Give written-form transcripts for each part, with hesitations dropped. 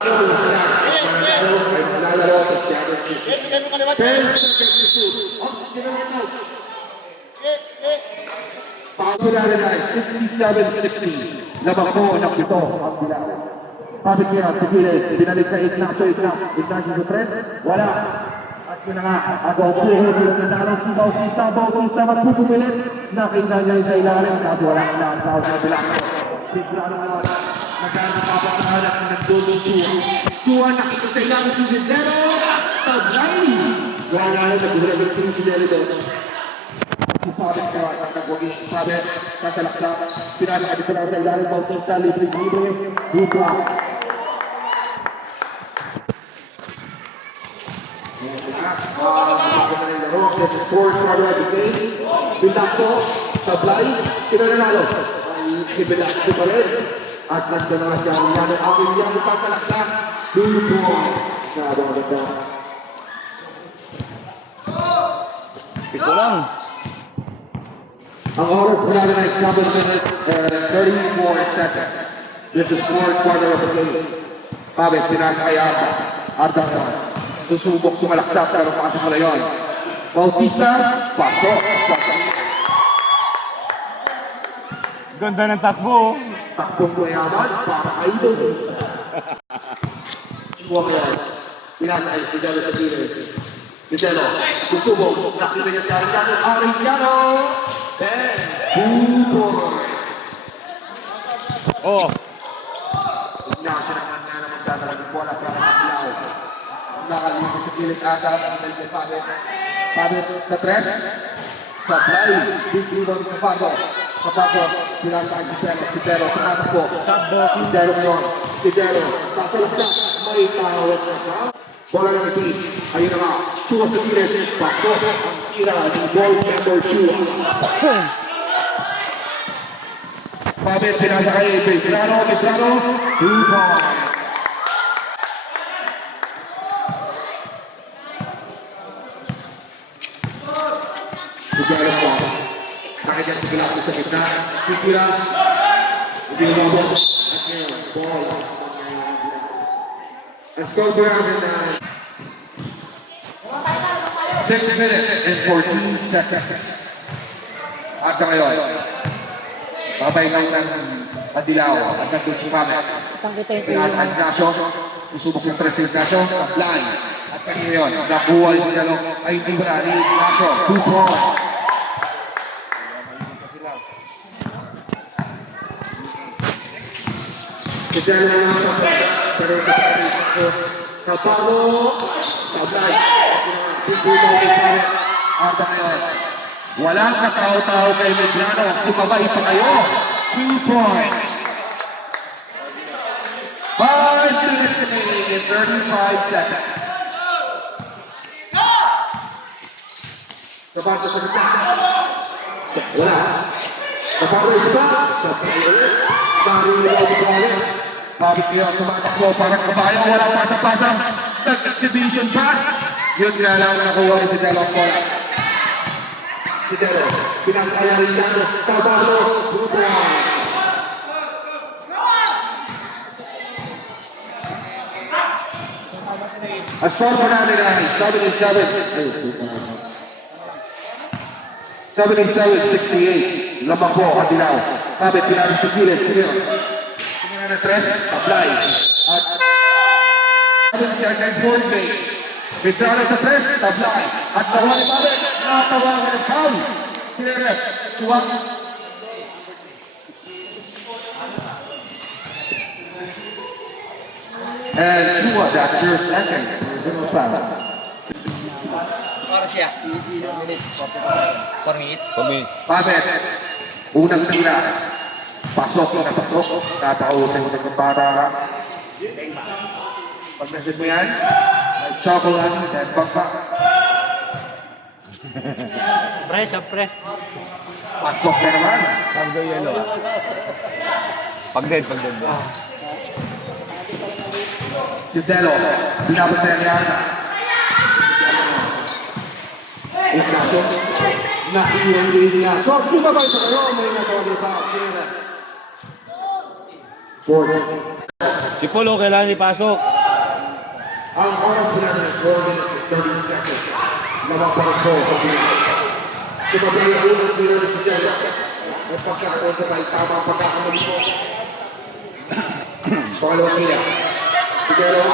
Popularized 67-60. Labang po ng ito ang Bilal. Pabit niya sa gilid, binalik na Ignacio sa press, wala. At yun na nga, ako po na nanalo si Bautista magpupumilit. Nakita niya sa ilalim, kaso wala na ang tao sa Bilal. Bigla naman, nagkakapapasahalat na nagdodong Chua nakita sa ilalim si Gisdero. Sablay! Wala na, nagdodong si Gisdero doon. Pabit ka, nagkagwagin, pabit, sasalaksak, pinasaka dito lang sa ilalim, Bautista, libre-libre, dito. This is fourth quarter of the game. Velasco, Sablay, sino nanalo? Si Velasco pa rin. At nandun na siya, Avellano, sasalaksak, 2 points. Sabang ganda. Ito lang. Ang oras wala na 7 minutes and 34 seconds. This is fourth quarter of the game. Pabit, pinasa kay Arda. Arda pa. Susubok sumalaksak pero pasok na yun. Bautista, pasok. Ganda ng takbo. Takbong mayaman para kay Bautista. Huwag yan. Pinasa kay Sigelo sa gilid. Sigelo, susubok. Nakita niya si Arellano. And 2 points. Oh. Ignacio naman na magdadala ng bola para maglaw. Nakalito sa gilid ata ang Del Pabit. Pabit sa tres. Sablay. Big rebound ng Pago. Sa Pago, pinasay si Sigelo. Tumatakbo. Sigelo ngayon. Sigelo. Sasalaksak. May tawag na siya. Bola ng team. Ayun na nga. Chua sa gilid. Pasok ang tira ng ball member Chua. Pabit, pinasa kay Medrano, 2 points. Sigelo po. Nakikita si Velasco sa gitna. Titira. Hindi lumabot. At ngayon, ball. Let's go around in 6 minutes and 14 seconds. At ngayon, babay lang ng Adilaw at nandun si Pabit. Pinasa kay Ignacio. Usubok sa tres si Ignacio. Sablay. At kanina yun, nakuha si Sigelo ay libra ni Ignacio. 2 points. Sigelo na lang sa press. Pero kapatid ko, Kaparo, Sablay. Hindi mo ni Pabit. At ngayon, walang katao-tao kay Medrano. Sumabay pa kayo. 2 points. 5 minutes remaining in 35 seconds. Kaparo sa gitna. Wala. Kaparo isa. Kaparo ulit. Pabit niyo ang tumatakbo parang kabayo. Walang pasang-pasang. Nag-exhibition pa. Yun nga lang nakuha si Delong Bola. Sigelo, pinasaya rin dito. Tabalo, 2 points. As far for natin ay 77-68. Lamang po, Adilaw. Pabit, pinasaya sa gilid. Sigelo. Tingnan na tres, apply. At si Argent's board game. Medrano sa tres, apply. At nakuha ni Pabit. Natawagan ng foul. Sino rep? Chua. And Chua, that's your second personal foul. Para siya. 4 minutes. Pabit, unang tira. Pasok na pasok. Tatausin mo ng para. Pag nasit mo yan, may chocolate, then pagpa. Siyempre. Pasok na naman. Sabi ko yellow ah. Pag-dead. Si Delo, binabot na yung Yarda. Ignacio, naiiwan si Ignacio. Sumabay sa kayo, may nagawa ni Pao. Sino na? 4. Si Polo kailangan ipasok. Ang oras po natin ay 4 minutes and 30 seconds. Lamang pa rin po sa pinag. Sumabay ang unang pinag si Jaya. May pagkakaroon sa may tamang pagkakamali po. Pangalawang nila. Si Jaya,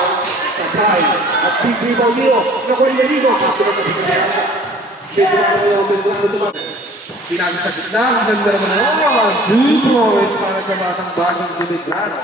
Sakay, at Big Rebound Nilo. Nakuha niya Nilo. Kasunod na pinag. Pinag niya ang sentrado tumat. Pinag sa gitna. Ang ganda naman. 2 points para sa batang bagong si Migrano.